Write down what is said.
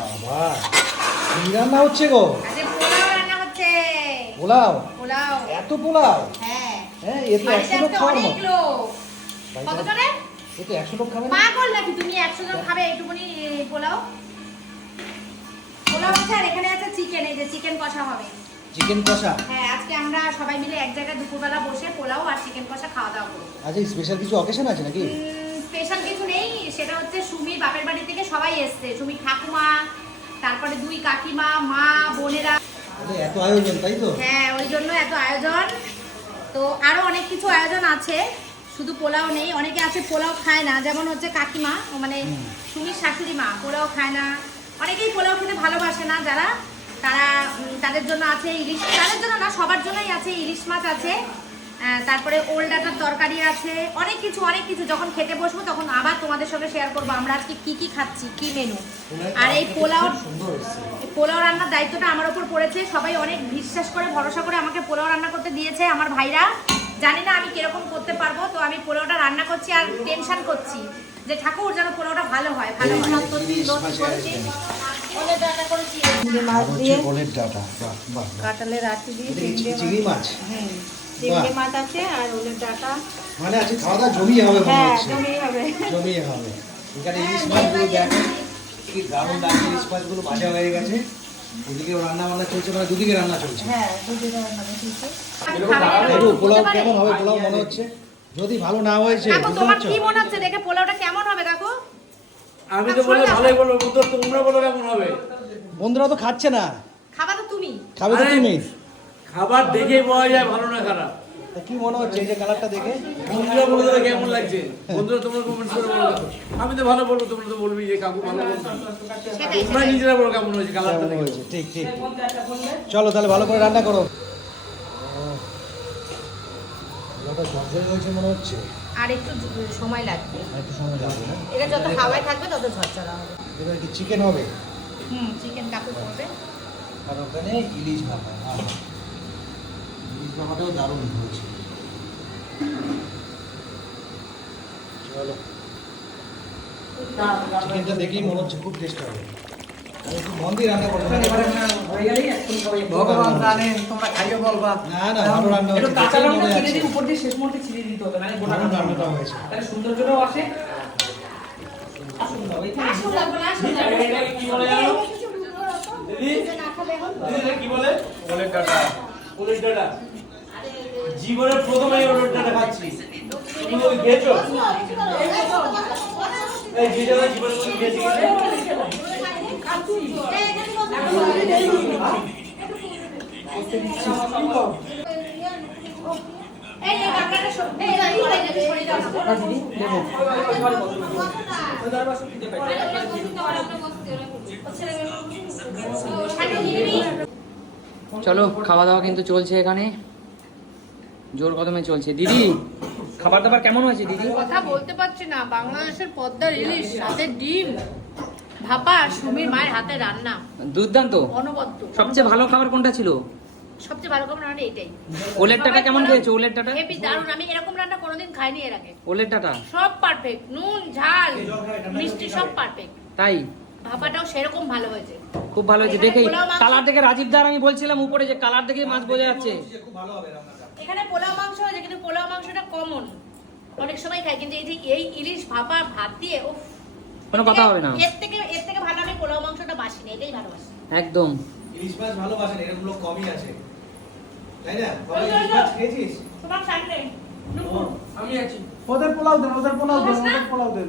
বাবা কি রান্না হচ্ছে গো? আজকে পোলাও রান্না হচ্ছে। পোলাও? পোলাও। এত পোলাও? হ্যাঁ। হ্যাঁ এ তো বাড়িতে একশো লোক আজকে খাওয়ার মতো লোক। কত জনের এ তো একশো লোক খাবে না। পাগল নাকি তুমি? একশো জন খাবে একটুখানি এই পোলাও? পোলাও আছে আর এখানে আছে চিকেন এই যে চিকেন কষা হবে। চিকেন কষা? হ্যাঁ আজকে আমরা সবাই মিলে এক জায়গায় দুপুরবেলা বসে পোলাও আর চিকেন কষা খাওয়া দাওয়া করব। আচ্ছা স্পেশাল কিছু অকেশন আছে নাকি? স্পেশাল কিছু নেই সেটা হচ্ছে সুমির বাপের বাড়ি থেকে সবাই এসছে। সুমির ঠাকুমা তারপরে দুই কাকিমা মা বোনেরা। এত আয়োজন তাই তো? হ্যাঁ ওই জন্য এত আয়োজন। তো আরও অনেক কিছু আয়োজন আছে শুধু পোলাও নেই। অনেকে আছে পোলাও খায় না। যেমন হচ্ছে কাকিমা মানে সুমির শাশুড়ি মা পোলাও খায় না। অনেকেই পোলাও খেতে ভালোবাসে না যারা। তারা তাদের জন্য আছে ইলিশ তাদের জন্য না সবার জন্যই আছে ইলিশ মাছ আছে। তারপরে ওল ডাটার তরকারি আছে অনেক কিছু অনেক কিছু। যখন খেতে বসবো তখন আবার তোমাদের সঙ্গে শেয়ার করব আমরা আজকে কি কি খাচ্ছি কি মেনু আর এই পোলাও পোলাও রান্নার দায়িত্বটা আমার ওপর পড়েছে। সবাই অনেক বিশ্বাস করে ভরসা করে আমাকে পোলাও রান্না করতে দিয়েছে আমার ভাইরা। জানি না আমি কীরকম করতে পারব তো আমি পোলাওটা রান্না করছি আর টেনশন করছি যে ঠাকুর যেন পোলাওটা ভালো হয় ভালো হয়। কাঁঠালের আটি দিয়ে চিংড়ি মাছ? হ্যাঁ। চিংড়ি মাছ আছে আর ওলের ডাটা। মানে আজকে খাওয়া দাওয়া জমিয়ে হবে হ্যাঁ জমিয়ে হবে। জমিয়ে হবে। এখানে ইলিশ মাছগুলো দেখেন কি দারুণ লাগছে ইলিশ মাছগুলো ভাজা হয়ে গেছে। ওদিকে রান্না বান্না চলছে মানে দুদিকে রান্না চলছে। হ্যাঁ দুদিকে রান্না একটু বলতে পোলাও কেমন হবে পোলাও মনে হচ্ছে? যদি ভালো না হয়েছে তোমার কি মনে হচ্ছে? দেখে পোলাওটা কেমন হবে কাকু? আমি তো বললে ভালোই বলব তো তোমরা বলো কেমন হবে। বন্ধুরা তো খাচ্ছে না। খাবা তো তুমি। খাবে তো তুমি। খাবার দেখেই পাওয়া যায় ভালো না খারাপ। তা কি মনে হচ্ছে এই যে কালারটা দেখে? বন্ধুরা বলে দেবে কেমন লাগছে? বন্ধুরা তোমরা কমেন্ট করে বলো। আমি তো ভালো বলব তোমরা তো বলবি যে কাকু ভালো বলছো তোমরা নিজেরা বলো কেমন হয়েছে কালারটা দেখে। হয়েছে? ঠিক ঠিক। চলো তাহলে ভালো করে রান্না করো। মনে হচ্ছে। আর একটু সময় লাগবে। একটু সময় লাগবে এটা যত হাওয়ায় থাকবে তত ঝরঝরা হবে। এবার কি চিকেন হবে। হুম চিকেন কাকু করবে। আর ওখানে ইলিশ ভাপা। ইলিশ ভাপাটাও দারুণ হয়েছে চলো চিকেনটা দেখেই মনে হচ্ছে খুব টেস্ট হবে একটু মন দিয়ে রান্না করো ভগবান জানেন তোমরা খাইয়ে বলবা না না ভালো রান্না একটু কাঁচা লঙ্কা মনে দিয়ে উপর দিয়ে শেষ মুহূর্তে ছিঁড়ে দিতে হতো নাহলে গোটা রান্নাটা হয়েছে তাহলে সৌন্দর্যটাও আসে আসুন বাবা, এখানে আসুন লাগবে না, আসুন লাগবে না। এটাকে কি বলে জানো দিদি দিদি এটা কি বলে ওলের ডাটা ডাটা জীবনের প্রথমে এই ওলের ডাটা খাচ্ছি তুমি ওই খেয়েছো এই যে ডাটা জীবনে কোনো খেয়েছি এই, এই কাঁকড়াটা সব- এই, এই, সরে যাবে, সরে যাবে। ছাড়িয়ে দিয়ে দিবি? চলো খাওয়া দাওয়া কিন্তু চলছে এখানে। জোর কদমে চলছে। দিদি খাবার দাবার কেমন হয়েছে দিদি? কথা বলতে পারছি না। বাংলাদেশের পদ্মার ইলিশ সাথে ডিম ভাপা সুমির মায়ের হাতে রান্না। দুর্দান্ত। অনবদ্য। সবচেয়ে ভালো খাবার কোনটা ছিল? সবচেয়ে ভালো খাবার রান্না এটাই। ওলের টাটা কেমন খেয়েছো? ওলের টাটা হেভি দারুণ। আমি এরকম রান্না কোনোদিন খাইনি এর আগে। ওলের টাটা সব পারফেক্ট নুন ঝাল মিষ্টি সব পারফেক্ট তাই? ভাপাটাও সেরকম ভালো হয়েছে। খুব ভালো হয়েছে। এখানে দেখেই পোলাও মাংস- কালার দেখে রাজীব দার আমি বলছিলাম উপরে যে কালার দেখে মাছ বোঝা যাচ্ছে। এখানে পোলাও মাংস হয়েছে কিন্তু পোলাও মাংসটা কমন অনেক সময় খাই কিন্তু এই যে এই ইলিশ ভাপা ভাত দিয়ে উফ। কোনো কথা হবে না। এর থেকে এর থেকে ভালো আমি পোলাও মাংসটা বাসিনি এটাই ভালোবাসি। একদম। ইলিশ মাছ ভালোবাসেন এরকম লোক কমই আছে। তাই না? বাবা, ইলিশ মাছ খেয়েছিস? তোমার সামনে আমি আছি। ওদের পোলাও দেন ওদের পোলাও দেন ওদের পোলাও দেন।